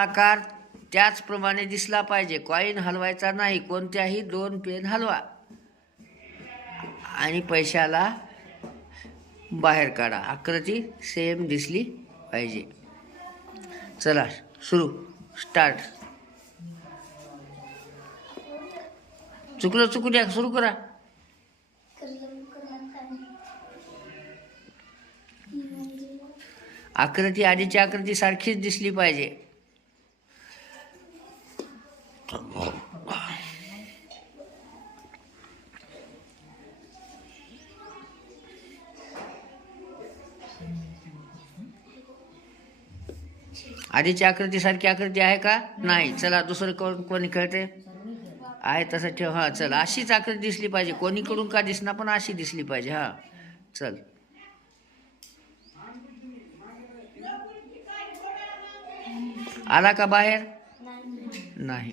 आकार त्याचप्रमाणे दिसला पाहिजे. कॉईन हलवायचा नाही. कोणत्याही दोन पेन हलवा. आणि पैशाला बाहेर काढा. आकृती सेम दिसली पाहिजे. चला सुरू. स्टार्ट चुकलं चुकू द्या. सुरू करा. आकृती आधीची आकृती सारखीच दिसली पाहिजे. आधीची आकृती सारखी आकृती आहे का? नाही. चला दुसरं कोण कोणी कळते आहे तसं ठेव. हा चल. अशीच आकृती दिसली पाहिजे. कोणीकडून का दिसणार पण अशी दिसली पाहिजे. हा चल. आला का बाहेर? नाही.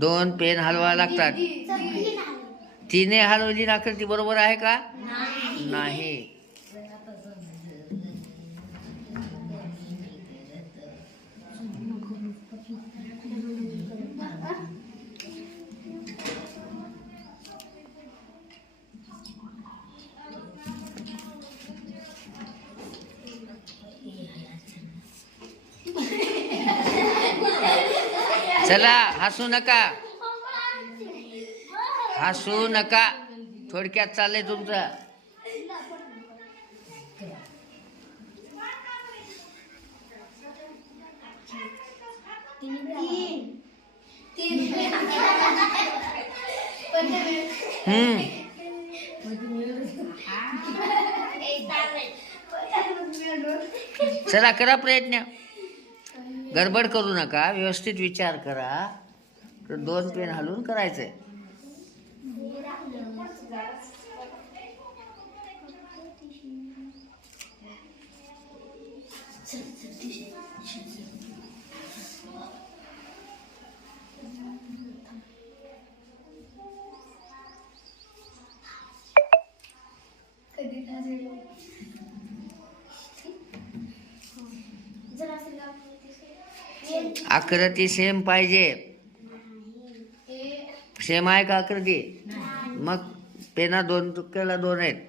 दोन पेन हलवा लागतात. तिने हलवली आकृती बरोबर आहे का? नाही. चला हसू नका. हसू नका. थोडक्यात चाललंय तुमचं. चला करा प्रयत्न. गडबड करू नका व्यवस्थित विचार करा. तर दोन पेन हलवून करायचं आहे आकृती सेम पाहिजे. सेम आहे का आकृती? मग पेना दोन तुक्याला दोन आहेत.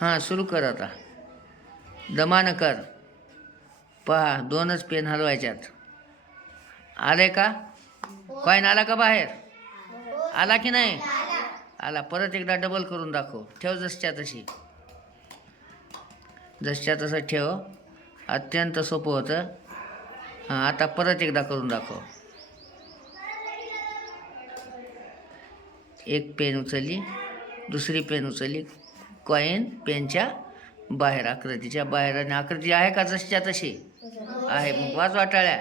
हां सुरू कर आता. दमानं कर. पहा दोनच पेन हलवायच्यात. आले का? कॉईन आला का बाहेर? आला की नाही? आला. परत एकदा डबल करून दाखव. ठेव जसच्या तशी. जसच्या तसं ठेव. अत्यंत सोपं होतं. हां आता परत एकदा करून दाखव. एक पेन उचलली दुसरी पेन उचलली कॉईन पेनच्या बाहेर आकृतीच्या बाहेर. आणि आकृती आहे का जशीच्या तशी आहे. मग वाज वाटाळ्या.